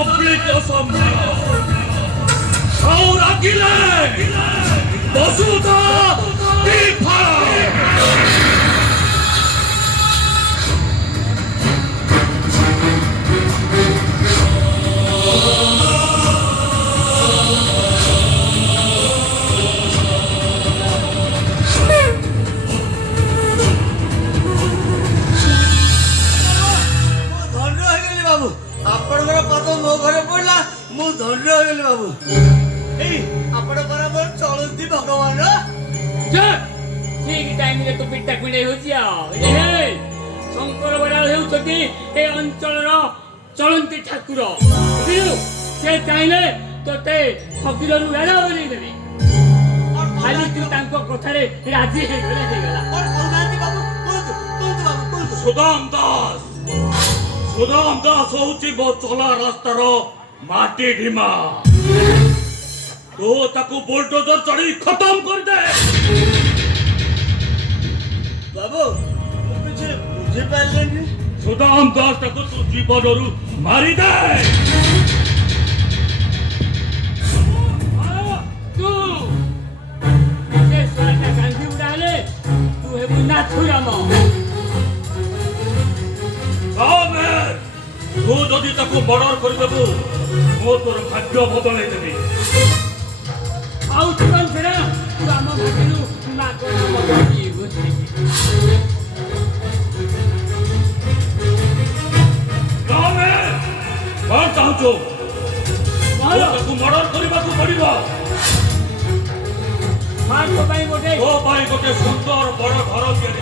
Public असम्मान और अगिले वसुधा ଆପଣଙ୍କର ପାଦ ମୋ ଘରେ ପଡିଲା ମୁଁ ଧନ୍ୟ ହେଇଗଲି ବାବୁ। ଏଇ ଆପଣ ବରାବର ଚଳନ୍ତି ଭଗବାନ। ଠିକ ଟାଇମରେ ତ ପିଟା କୁଣ୍ଡେଇ ହଉଛି ଆଉ ଶଙ୍କର ବରାଳ ହେଉଛନ୍ତି ଏ ଅଞ୍ଚଳର ଚଳନ୍ତି ଠାକୁର। ସେ ଚାହିଁଲେ ତୋତେ ଫକୀରରୁ ଏଡା ଓହ୍ଲେଇ ଦେବେ। ଖାଲି ତୁ ତାଙ୍କ କଥାରେ ରାଜି ହେଇଗଲେ ହେଇଗଲା। ସୁଦାମ ଦାସ ହଉଛି ମୋ ଚଲା ରାସ୍ତାର ମାଟି ଢିମା। ତୁ ତାକୁ ବୁଲଡୋଜର ଚଢି ଖତମ କରିଦେ। ବାବୁ ମୁଁ କିଛି ବୁଝିପାରିଲିନି। ସୁଦାମ ଦାସ ତାକୁ ତୁ ଜୀବନରୁ ମାରିଦେ। ତୁ ସେ ଶଳାଟା ଗାନ୍ଧୀ ଉଡ଼ା ହେଲେ ତୁ ହେବୁ ନାଥୁରାମ। ତୁ ଯଦି ତାକୁ ମର୍ଡର କରିଦେବୁ ମୁଁ ତୋର ଭାଗ୍ୟ ବଦଳେଇ ଦେବି। ଆଉ ତୁରନ୍ତ ଫେରା ତୁ ଆମ ଭାଗ୍ୟରୁ ମାଗଣା ବଦଳି କଣ ଚାହୁଁଛୁ? ତାକୁ ମର୍ଡର କରିବାକୁ ପଡିବ। ତୋ ପାଇଁ ଗୋଟେ ସୁନ୍ଦର ବଡ ଘର ତିଆରି।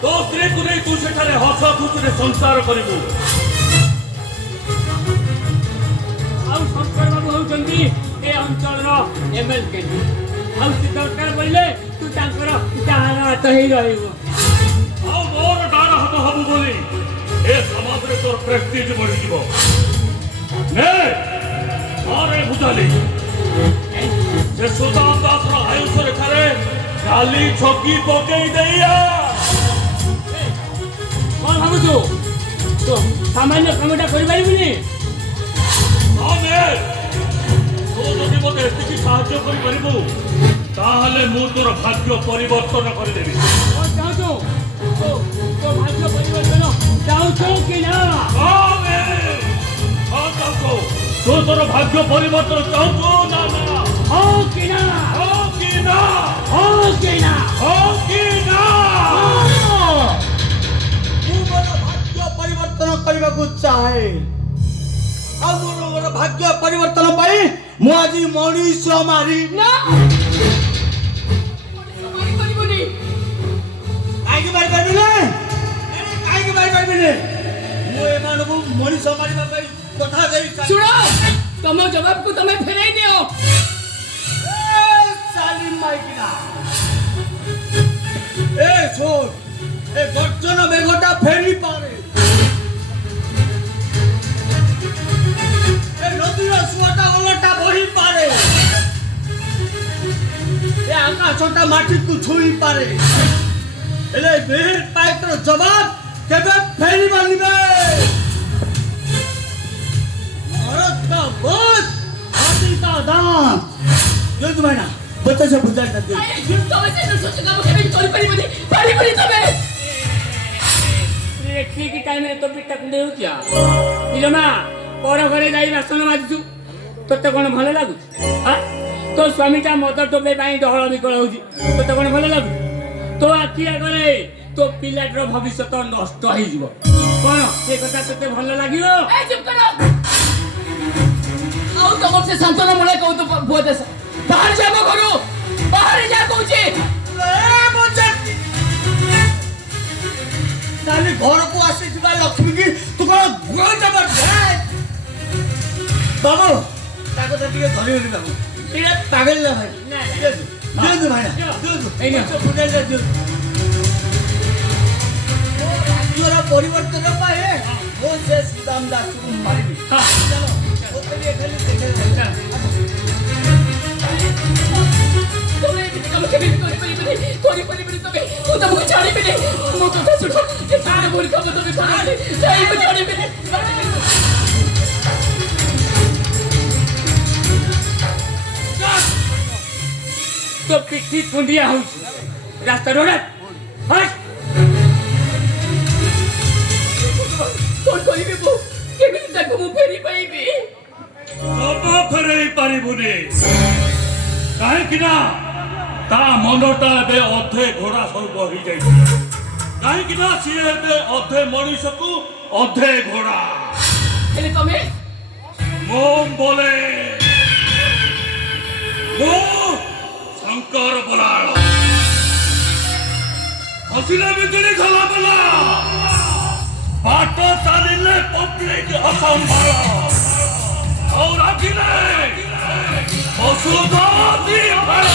ତୋ ସ୍ତ୍ରୀକୁ ନେଇ ତୁ ସେଠାରେ ହସ ଖୁସିରେ ସଂସାର କରିବୁ। ଆଉ ଶଙ୍କର ବାବୁ ହେଉଛନ୍ତି ଏ ଅଞ୍ଚଳର MLA। ଆଉ ସେ ଦରକାର ପଡ଼ିଲେ ତୁ ତାଙ୍କର ଡାହାଣ ହାତ ହେଇ ରହିବୁ। ଆଉ ମୋର ଡାହାଣ ହାତ ହବୁ ବୋଲି ଏ ସମାଜରେ ତୋର ପ୍ରେଷ୍ଟିଜ ବଢିଯିବ। ବୁଝାଲି ସେ ସୁଦାମ ଦାସର ଆୟୁଷ ରେଖାରେ ଖାଲି ଛକି ପକେଇ ଦେଇଆ। କଣ ଭାବୁଛୁ ତୁ ସାମାନ୍ୟ କାମଟା କରିପାରିବୁନି? ତୁ ଯଦି ମୋତେ ଏତିକି ସାହାଯ୍ୟ କରିପାରିବୁ ତାହେଲେ ମୁଁ ତୋର ଭାଗ୍ୟ ପରିବର୍ତ୍ତନ କରିଦେବି। କଣ ଚାହୁଁଛୁ? ତୋ ଭାଗ୍ୟ ପରିବର୍ତ୍ତନ ଚାହୁଁଛୁ କି ନା? ତୁ ତୋର ଭାଗ୍ୟ ପରିବର୍ତ୍ତନ ଚାହୁଁଛୁ ନା? ହଁ କି ନା? ହଁ କି ନା? ହଁ କି ନା? ହଁ କି ନା? ମୁଁ ମୋର ଭାଗ୍ୟ ପରିବର୍ତ୍ତନ କରିବାକୁ ଚାହେଁ। ଆଉ ମୋର ଭାଗ୍ୟ ପରିବର୍ତ୍ତନ ପାଇଁ ମୁଁ ଆଜି ମଣିଷ ମାରି ନା ମାରିପାରିବୁନି। କାହିଁକି ମାରିପାରିବିନି? କାହିଁକି ମାରିପାରିବିନି? ମୁଁ ଏମାନଙ୍କୁ ମଣିଷ ମାରିବା ପାଇଁ କଥା ଦେଇ ଶୁଣ ତମ ଜବାବକୁ ତମେ ଫେରାଇ ଦିଅ। শোন এই গর্জন মেঘটা ফেরি পারে এই নদীর সুয়াটা ওলটা বহি পারে এই আকাশটা মাটিକୁ ছুঁই পারে এলে বেহের পাইতর জবাব কেবে ফেরি বানিবে भारत का बस हाथी का दांत जो तुम्हें ना बच्चा से बुझा करते ତମେ ସେ ସୋଚ କାମ କେମିତି କରିପାରିବନି ପାରିବନି ତମେ ଠିକ ଟାଇମରେ ତ ପିଟା କୁଣ୍ଡେଇ ହଉଛି ଇଲୋମା ପର ଘରେ ଯାଇ ବାସନ ମାଜୁଛୁ ତୋତେ କଣ ଭଲ ଲାଗୁଛି? ତୋ ସ୍ୱାମୀଟା ମଦ ଟୋପେ ପାଇଁ ଡହଳ ବିକଳ ହଉଛି ତୋତେ କଣ ଭଲ ଲାଗୁଛି? ତୋ ଆଖି ଆଗରେ ତୋ ପିଲାଟିର ଭବିଷ୍ୟତ ନଷ୍ଟ ହେଇଯିବ କଣ ଏ କଥା ତୋତେ ଭଲ ଲାଗିବ? ଚୁପ କର ଆଉ ତମର ସେ ଶାନ୍ତନ ମୂଳେ କହୁଛୁ ପୁଅ ଦେଶ ବାହାରେ ଯା ମୋ ଘରୁ ବାହାରେ ଯା କହୁଛି କାଲି ଘରକୁ ଆସିଥିବା ଲକ୍ଷ୍ମୀ କି ତୁ କଣ ଗୁଣ ଜବର ବାବୁ ତାକୁ ତ ଟିକେ ଧରିବନି ବାବୁ ଏଇଟା ପାଗଳ ନା ଭାଇ ଦିଅନ୍ତୁ ଭାଇ ଦିଅନ୍ତୁ ରାଜ୍ୟର ପରିବର୍ତ୍ତନ ପାଇଁ ମୁଁ ସେ ସୁଦାମ ଦାସକୁ ମାରିବି ଚାଲ ତମେ ଏମିତି କାମ କେମିତି କରିପାରିବନି ତମେ ମୁଁ ତମକୁ ଛାଡ଼ିବିନି ମୋ କଥା ଶୁଣ ଏ ତାର ଭୁଲ କାମ ତମେ କରିବନି ମୁଁ ଛାଡ଼ିବିନି तो पिठी कुंडिया हो रास्ता रोड हट कौन करिबे बो केमिति ताको मु फेरी पाइबे सब फेरई पारिबुनी काहेकि ना ता मनटा एबे अधे घोड़ा स्वरूप हो जाइछि काहेकि ना सी एबे अधे मनुष्य को अधे घोड़ा हेले तमे मोम बोले मो शंकर बलाल हसिले बिजली खला बला बाट चालिले पब्लिक असंभाल और अगिले वसुधादी फल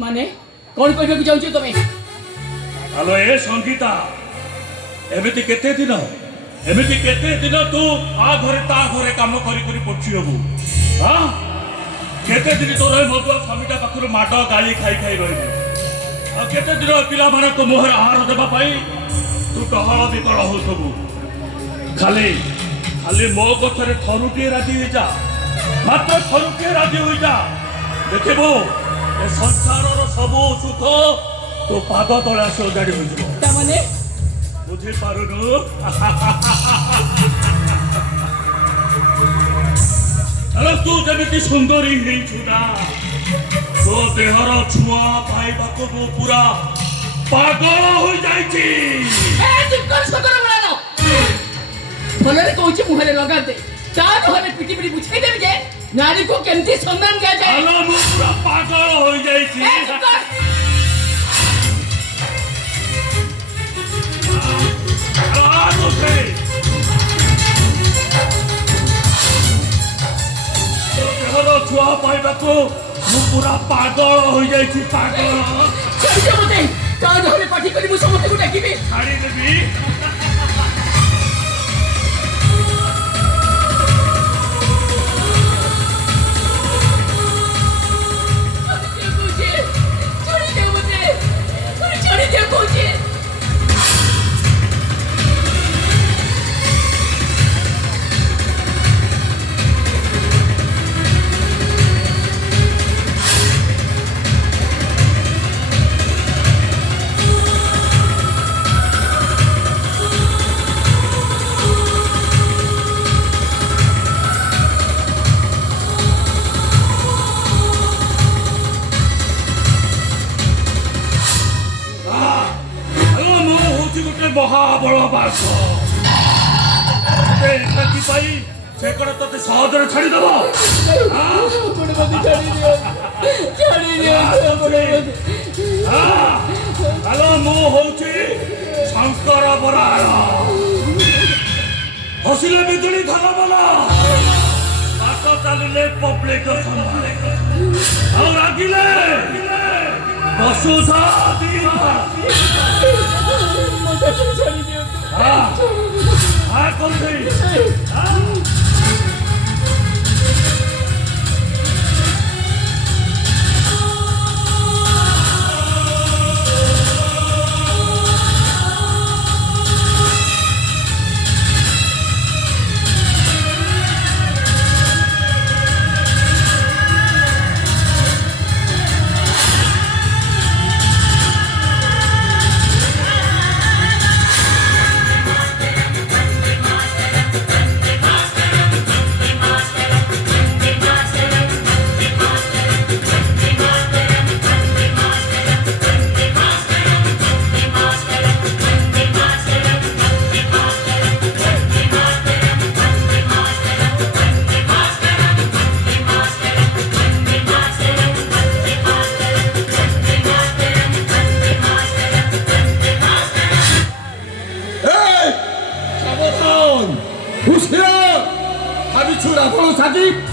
माने कौन कहबे कि जाउछि तमे हेलो ए संगीता एमिति केते दिन तू आ घरे ता घरे काम करी करी पछी हबु हां केते दिन तोर मधुआ स्वामीटा पाखरु माड गाली खाई खाई रहबु आ केते दिन पिला माने को मोहर आहार देबा पाई तू टहल बिकल होतबु खाली खाली मो कथरे थरुटी राजी होई जा मात्र थरुटी राजी होई जा देखिबो ए संसारर सबो सुख तो पाद तले आसो गाड़ी होई जबो ता माने बुझी पारुनु अरे तू जमिति सुंदरी हेइछु ना तो देहर छुआ पाइबाको मु पूरा पागल हो जाइछि ए चुप कर सकर बना भले कहूछि मुहरे लगा दे ता नहले पिटी पिटी बुझाई देबे जे नारी को केमती सम्मान दिया जाए हेलो मु पूरा पागल हो जाइछि ए चुप कर छुआ पाइबाको मु पूरा पागल हो जाइछि पागल चल जा मते ता नहले पाठी करी मु समते को डाकिबे छाड़ी देबी महाबल बास से ते सहजरे छाड़ी देव हेलो मु होउछि शंकर बराल हसिले बिजुली धला बला बाट चालिले पब्लिक संभाले और आगिले वसुधा दीवा हाँ कौन थी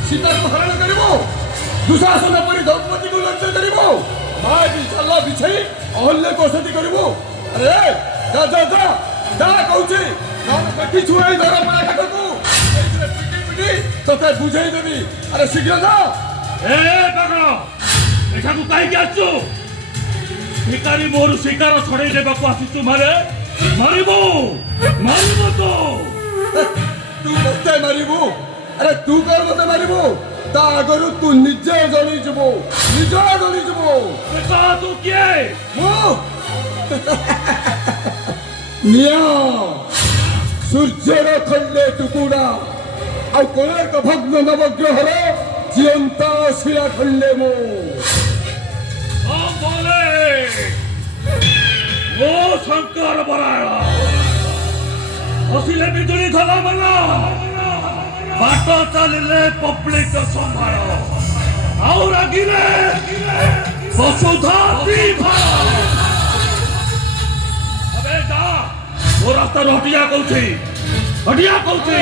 सीताको हरण गरिबो दुशासन परि द्रौपदीको लज्जा गरिबो माय बिछल्ला बिछै अहल्यको औषधि गरिबो अरे जा जा जा जा कहूछि नाम कटी छुआई धर परा खाटको एइले पिटी पिटी तते बुझाई देबी अरे शीघ्र जा ए पागल एठाकु काई के आछो भिखारी मोर शिकार छड़े देबाकू आछिछु मारे मारिबो तो तू मते मारिबो अरे तू कर मते मारिबो ତା ଆଗରୁ ତୁ ନିଜେ ଜଣିଯିବୁ ନିଜେ ଜଣିଯିବୁ। ବେଟା ତୁ କିଏ? ମୁଁ ନିଆଁ ସୂର୍ଯ୍ୟର ଖଣ୍ଡେ ଟୁକୁଡ଼ା ଆଉ କୋଣାର୍କ ଭଗ୍ନ ନବଗ୍ରହର ଜିଅନ୍ତା ଶିଳା ଖଣ୍ଡେ ମୁଁ। ହଁ ବୋଲେ ମୁଁ ଶଙ୍କର ବରାଳ। ହସିଲେ ବିଜୁଳି ଘର ମାଲ, ବାଟ ଚାଲିଲେ ପବ୍ଲିକ ସମ୍ଭାଳ, ଆଉ ରାଗିଲେ ବସୁଧା ବିଭାଳ। ଏବେ ଯା, ମୋ ରାସ୍ତାରୁ ହଟିଆ କହୁଛି, ହଟିଆ କହୁଛି।